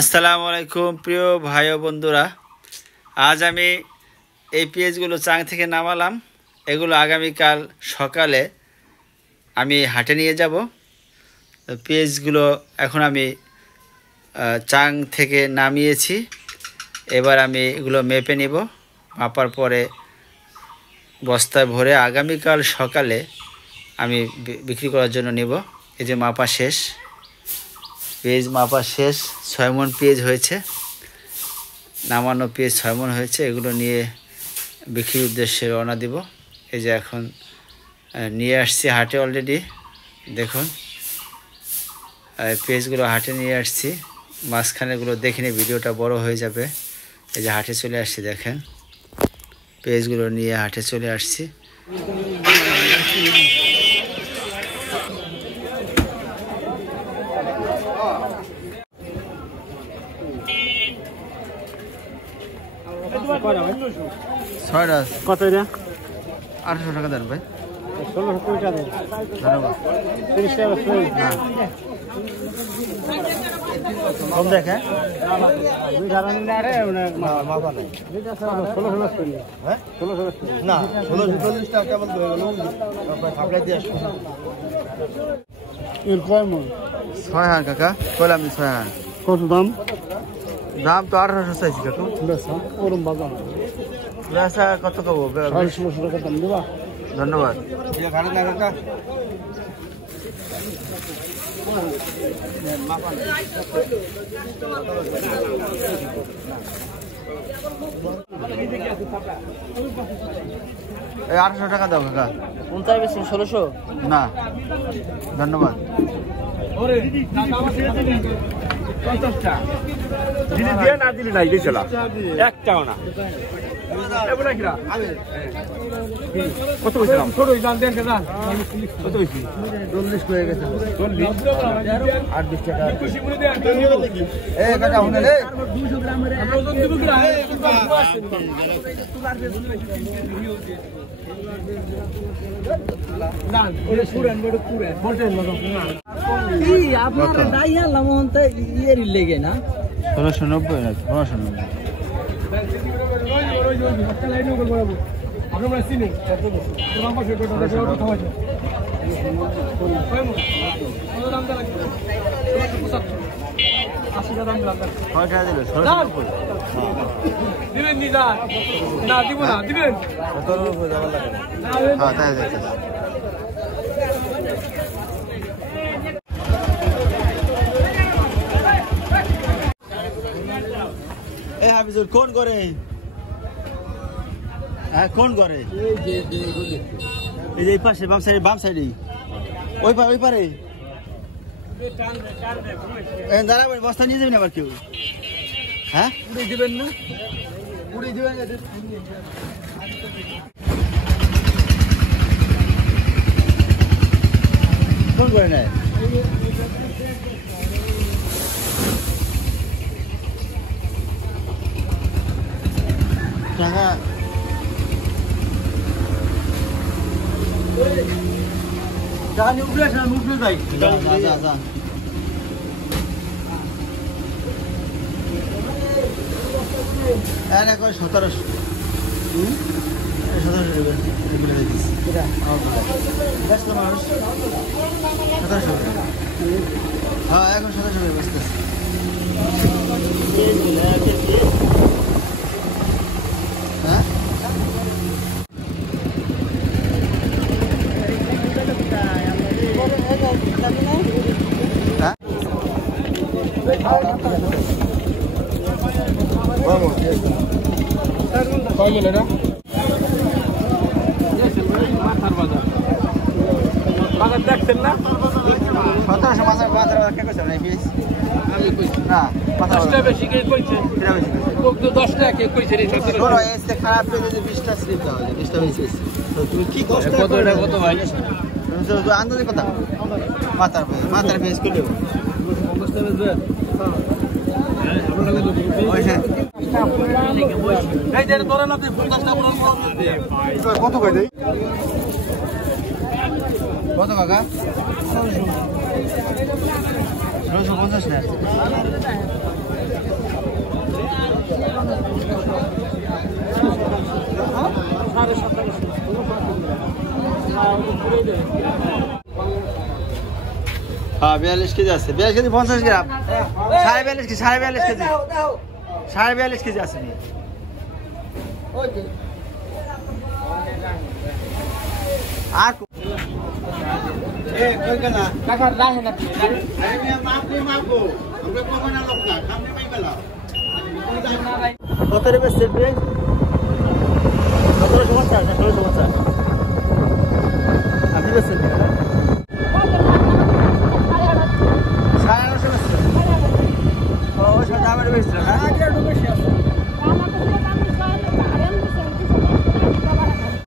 আসসালামু আলাইকুম প্রিয় ভাই ও বন্ধুরা, আজ আমি এই পেঁয়াজগুলো চাং থেকে নামালাম। এগুলো আগামীকাল সকালে আমি হাটে নিয়ে যাব। পেঁয়াজগুলো এখন আমি চাং থেকে নামিয়েছি। এবার আমি এগুলো মেপে নিব। মাপার পরে বস্তায় ভরে আগামীকাল সকালে আমি বিক্রি করার জন্য নিব। এই যে মাপা শেষ, পেঁয়াজ মাপা শেষ। 6 মণ পেঁয়াজ হয়েছে, নামানো পেঁয়াজ 6 মণ হয়েছে। এগুলো নিয়ে বিক্রির উদ্দেশ্যে রওনা দিব। এই যে এখন নিয়ে আসছি হাটে অলরেডি। দেখুন পেঁয়াজগুলো হাটে নিয়ে আসছি। মাঝখানেগুলো দেখিনি, ভিডিওটা বড় হয়ে যাবে। এই যে হাটে চলে আসছি, দেখেন পেঁয়াজগুলো নিয়ে হাটে চলে আসছি। কত 800 টাকা দেন ভাই। 1600 টাকা দেন। ধন্যবাদ। 30 টাকা না কম দেখে না 1640 টাকা কেমন দিয়ে আসবো। 6 হাজার কাকা কইলাম 6 হাজার। কত দাম? দাম তো 1800 চাইছি কাকু। ওরম বাজার বেচা কত কব? 1600 টাকা দাম দেবা। ধন্যবাদ। এই 800 টাকা দাও কাকা। কোনটায় বেশি? 1600 না ধন্যবাদ। না দিলে নাই গেছিলাম একটাও না। কত বলছিলাম? কত বেশি? 40 হয়ে গেছে। 40 8 20 টাকা। এই কাকা শুনে রে, 200 গ্রামের ওজন দিব কি? না ওরে পুরান বড় পুরান বলতেন না এই আপনারা দাইয়া লামতে ইয়ের লেগে না 1690 না 1690। আপনারা চিনেন কত বেশি তোমার পাশে কত টাকা খাওয়া যায়? কত দাম দেন? 80 টাকা দাম লাগবে। কয় টাকা দিল? 1690 দিবেন নি? না না দিব না। দিবেন 1790 দাম লাগে। হ্যাঁ তাই যাচ্ছে। এই হাফিজুর কোন করে? হ্যাঁ কোন করে? এই যে এই পাশে বাম সাইডে ওই পারে দাঁড়াবেন। বস্তা নিয়ে যাবেন আবার কেউ? হ্যাঁ উড়ে দেবেন না? উড়ে দেবেন কোন করে নেয়? টাকা জানি উপরে আসা মুখে যাই। যা যা যা এনে কই 1700। 1700 টাকা এগুলো দিস। এটা আমার বেশ তো মানুষ 1700। হ্যাঁ এখন 1700 টাকা বসতেছে। হ্যাঁ দেখছেন না 1700 মাছের বাজার কে কইছে না পিস না 10টা বেশি কে কইছে? 10 টাকা কে কইছে রে? 1700 এসে খারাপ পেলে 20টা স্লিপ দাও, 20টা বেশি। তো তুমি কি কষ্ট কত এটা কত ভাই? তুমি তো আন্দাজে কথা মাথার বেশ করে অবস্থা বেচবে। হ্যাঁ আমরা কত পয়সা এই যে ধরে না তুই 50টা পুরো কত কই দেই? কত কাকা? 650 না হ্যাঁ 42 কেজি আছে, 42 কেজি 50 গ্রাম, 42.5 কেজি, 42.5 কেজি, 42.5 কেজি আছে। আর কত রে বেচছে? 1750 না 1650 আপনি বেচছেন?